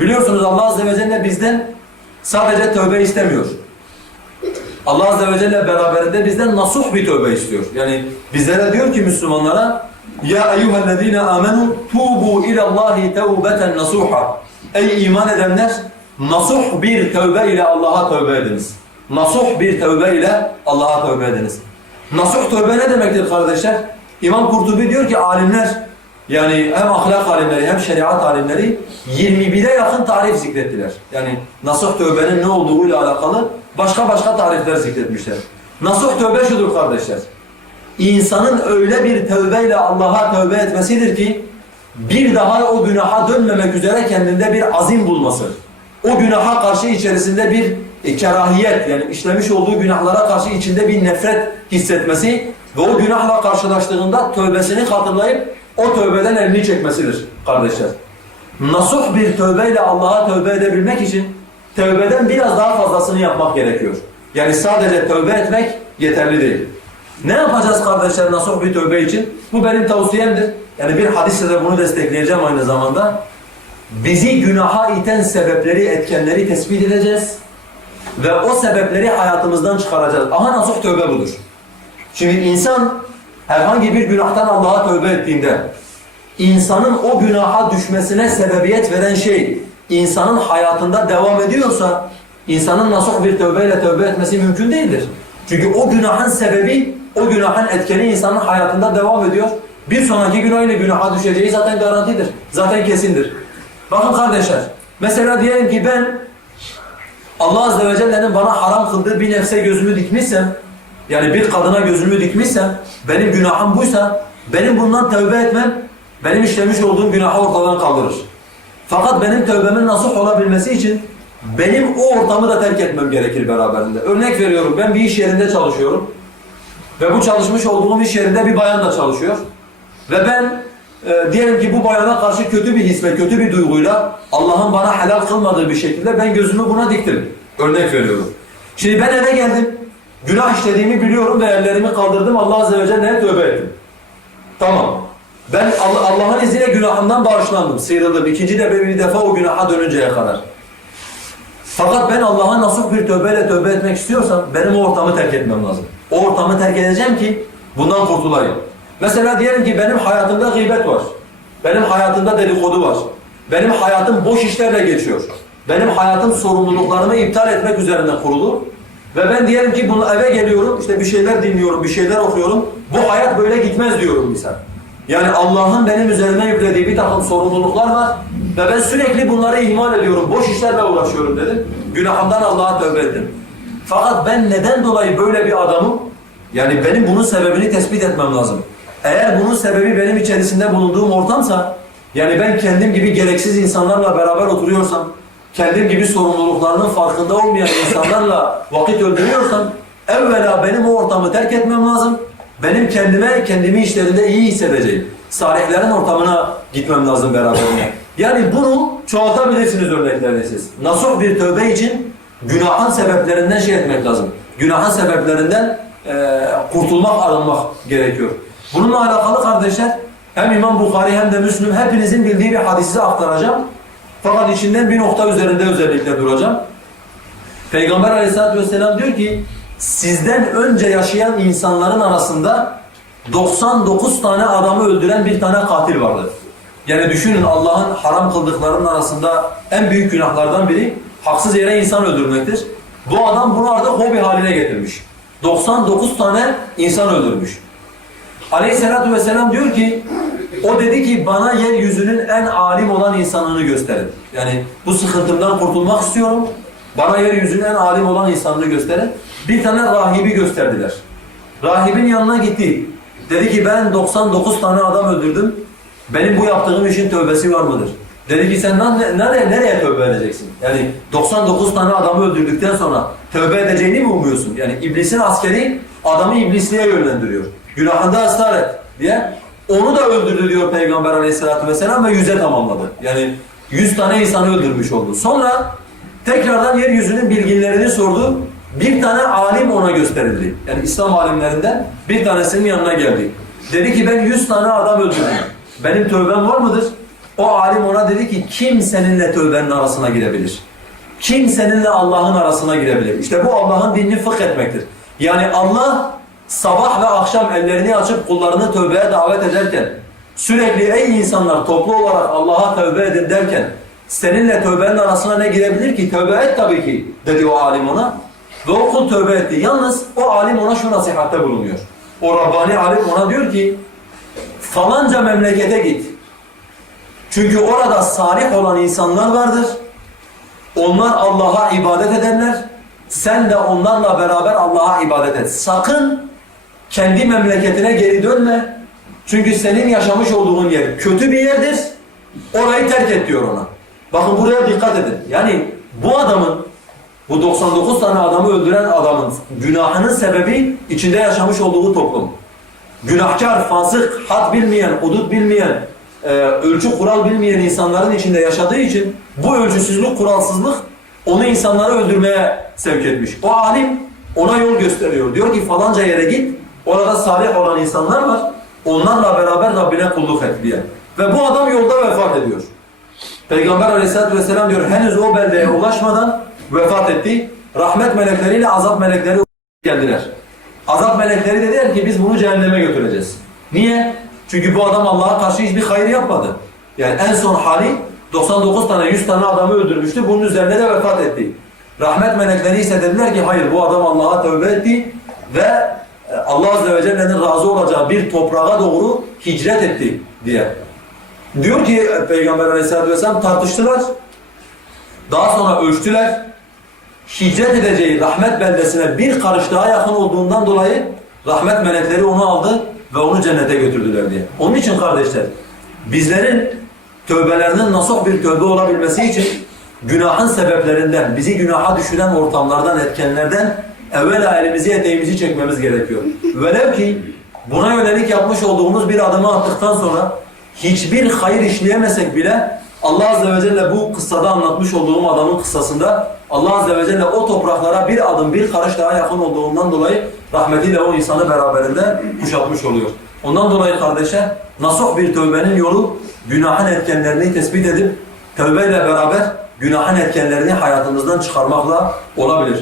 Biliyorsunuz Allah Azze ve Celle bizden sadece tövbe istemiyor. Allah Azze ve Celle beraberinde bizden nasuh bir tövbe istiyor. Yani bizlere diyor ki Müslümanlara Ya eyyühellezine amenu tubu ilallahi tevbeten nasuha Ey iman edenler nasuh bir tövbe ile Allah'a tövbe ediniz. Nasuh bir tövbe ile Allah'a tövbe ediniz. Nasuh tövbe ne demektir kardeşler? İmam Kurtubi diyor ki alimler yani hem ahlak alimleri hem şeriat alimleri 21'e yakın tarif zikrettiler. Yani nasuh tövbenin ne olduğuyla alakalı başka başka tarifler zikretmişler. Nasuh tövbe şudur kardeşler. İnsanın öyle bir tövbeyle Allah'a tövbe etmesidir ki bir daha o günaha dönmemek üzere kendinde bir azim bulması. O günaha karşı içerisinde bir e, kerahiyet yani işlemiş olduğu günahlara karşı içinde bir nefret hissetmesi ve o günahla karşılaştığında tövbesini hatırlayıp o tövbeden elini çekmesidir kardeşler. Nasuh bir tövbeyle Allah'a tövbe edebilmek için tövbeden biraz daha fazlasını yapmak gerekiyor. Yani sadece tövbe etmek yeterli değil. Ne yapacağız kardeşler nasuh bir tövbe için? Bu benim tavsiyemdir. Yani bir hadisle de bunu destekleyeceğim aynı zamanda. Bizi günaha iten sebepleri, etkenleri tespit edeceğiz. Ve o sebepleri hayatımızdan çıkaracağız. Aha nasuh tövbe budur. Şimdi insan herhangi bir günahtan Allah'a tövbe ettiğinde insanın o günaha düşmesine sebebiyet veren şey insanın hayatında devam ediyorsa insanın nasuh bir tövbeyle tövbe etmesi mümkün değildir. Çünkü o günahın sebebi, o günahın etkeni insanın hayatında devam ediyor. Bir sonraki gün aynı günaha düşeceği zaten garantidir. Zaten kesindir. Bakın kardeşler, mesela diyelim ki ben Allah Azze ve Celle'nin bana haram kıldığı bir nefse gözümü dikmişsem, yani bir kadına gözümü dikmişsem, benim günahım buysa, benim bundan tövbe etmem, benim işlemiş olduğum günahı ortadan kaldırır. Fakat benim tövbemin nasıl olabilmesi için, benim o ortamı da terk etmem gerekir beraberinde. Örnek veriyorum, ben bir iş yerinde çalışıyorum. Ve bu çalışmış olduğum iş yerinde bir bayan da çalışıyor. Ve ben e, diyelim ki bu bayana karşı kötü bir his ve kötü bir duyguyla Allah'ın bana helal kılmadığı bir şekilde ben gözümü buna diktim. Örnek veriyorum. Şimdi ben eve geldim. Günah işlediğimi biliyorum ve ellerimi kaldırdım. Allah Azze ve Celle'ye tövbe ettim. Tamam. Ben Allah- Allah'ın izniyle günahımdan bağışlandım, sıyrıldım. İkinci de bir defa o günaha dönünceye kadar. Fakat ben Allah'a nasuh bir tövbeyle tövbe etmek istiyorsam benim o ortamı terk etmem lazım. O ortamı terk edeceğim ki bundan kurtulayım. Mesela diyelim ki benim hayatımda gıybet var. Benim hayatımda dedikodu var. Benim hayatım boş işlerle geçiyor. Benim hayatım sorumluluklarımı iptal etmek üzerine kurulu. Ve ben diyelim ki bunu eve geliyorum, işte bir şeyler dinliyorum, bir şeyler okuyorum. Bu hayat böyle gitmez diyorum misal. Yani Allah'ın benim üzerime yüklediği bir takım sorumluluklar var ve ben sürekli bunları ihmal ediyorum, boş işlerle uğraşıyorum dedim. Günahımdan Allah'a tövbe ettim. Fakat ben neden dolayı böyle bir adamım? Yani benim bunun sebebini tespit etmem lazım. Eğer bunun sebebi benim içerisinde bulunduğum ortamsa, yani ben kendim gibi gereksiz insanlarla beraber oturuyorsam, kendim gibi sorumluluklarının farkında olmayan insanlarla vakit öldürüyorsam, evvela benim o ortamı terk etmem lazım. Benim kendime, kendimi işlerinde iyi hissedeceğim. Salihlerin ortamına gitmem lazım beraberine. Yani bunu çoğaltabilirsiniz örneklerini siz. Nasuh bir tövbe için günahın sebeplerinden şey etmek lazım. Günahın sebeplerinden e, kurtulmak, arınmak gerekiyor. Bununla alakalı kardeşler hem İmam Bukhari hem de Müslüm hepinizin bildiği bir hadisi aktaracağım. Fakat içinden bir nokta üzerinde özellikle duracağım. Peygamber aleyhissalatü vesselam diyor ki sizden önce yaşayan insanların arasında 99 tane adamı öldüren bir tane katil vardır. Yani düşünün Allah'ın haram kıldıklarının arasında en büyük günahlardan biri haksız yere insan öldürmektir. Bu adam bunu artık hobi haline getirmiş. 99 tane insan öldürmüş. Aleyhisselatü vesselam diyor ki o dedi ki bana yeryüzünün en alim olan insanını gösterin. Yani bu sıkıntımdan kurtulmak istiyorum. Bana yeryüzünün en alim olan insanını gösterin. Bir tane rahibi gösterdiler. Rahibin yanına gitti. Dedi ki ben 99 tane adam öldürdüm. Benim bu yaptığım işin tövbesi var mıdır? Dedi ki sen nereye, nereye tövbe edeceksin? Yani 99 tane adamı öldürdükten sonra tövbe edeceğini mi umuyorsun? Yani iblisin askeri adamı iblisliğe yönlendiriyor. Günahında ısrar et diye. Onu da öldürdü diyor Peygamber aleyhissalatü vesselam ve yüze tamamladı. Yani 100 tane insanı öldürmüş oldu. Sonra tekrardan yeryüzünün bilginlerini sordu. Bir tane alim ona gösterildi. Yani İslam alimlerinden bir tanesinin yanına geldi. Dedi ki ben 100 tane adam öldürdüm. Benim tövbem var mıdır? O alim ona dedi ki kim seninle tövbenin arasına girebilir? Kim seninle Allah'ın arasına girebilir? İşte bu Allah'ın dinini fıkh etmektir. Yani Allah sabah ve akşam ellerini açıp kullarını tövbeye davet ederken sürekli ey insanlar toplu olarak Allah'a tövbe edin derken seninle tövbenin arasına ne girebilir ki? Tövbe et tabii ki dedi o alim ona. Ve o kul tövbe etti. Yalnız o alim ona şu nasihatte bulunuyor. O Rabbani alim ona diyor ki falanca memlekete git. Çünkü orada salih olan insanlar vardır. Onlar Allah'a ibadet ederler. Sen de onlarla beraber Allah'a ibadet et. Sakın kendi memleketine geri dönme. Çünkü senin yaşamış olduğun yer kötü bir yerdir. Orayı terk et diyor ona. Bakın buraya dikkat edin. Yani bu adamın, bu 99 tane adamı öldüren adamın günahının sebebi içinde yaşamış olduğu toplum. Günahkar, fasık, had bilmeyen, hudut bilmeyen, e, ölçü kural bilmeyen insanların içinde yaşadığı için bu ölçüsüzlük, kuralsızlık onu insanları öldürmeye sevk etmiş. O alim ona yol gösteriyor. Diyor ki falanca yere git, orada salih olan insanlar var. Onlarla beraber Rabbine kulluk et diye. Ve bu adam yolda vefat ediyor. Peygamber aleyhissalatü vesselam diyor henüz o beldeye ulaşmadan vefat etti. Rahmet melekleriyle azap melekleri geldiler. Azap melekleri dediler ki biz bunu cehenneme götüreceğiz. Niye? Çünkü bu adam Allah'a karşı hiçbir hayır yapmadı. Yani en son hali 99 tane 100 tane adamı öldürmüştü. Bunun üzerine de vefat etti. Rahmet melekleri ise dediler ki hayır bu adam Allah'a tövbe etti ve Allah Azze ve Celle'nin razı olacağı bir toprağa doğru hicret etti diye. Diyor ki e, Peygamber Aleyhisselatü Vesselam tartıştılar. Daha sonra ölçtüler. Hicret edeceği rahmet beldesine bir karış daha yakın olduğundan dolayı rahmet melekleri onu aldı ve onu cennete götürdüler diye. Onun için kardeşler bizlerin tövbelerinin nasuh bir tövbe olabilmesi için günahın sebeplerinden, bizi günaha düşüren ortamlardan, etkenlerden evvela elimizi eteğimizi çekmemiz gerekiyor. Velev ki buna yönelik yapmış olduğumuz bir adımı attıktan sonra hiçbir hayır işleyemesek bile Allah Azze ve Celle bu kıssada anlatmış olduğum adamın kıssasında Allah Azze ve Celle o topraklara bir adım bir karış daha yakın olduğundan dolayı rahmetiyle o insanı beraberinde kuşatmış oluyor. Ondan dolayı kardeşe nasuh bir tövbenin yolu günahın etkenlerini tespit edip tövbeyle beraber günahın etkenlerini hayatımızdan çıkarmakla olabilir.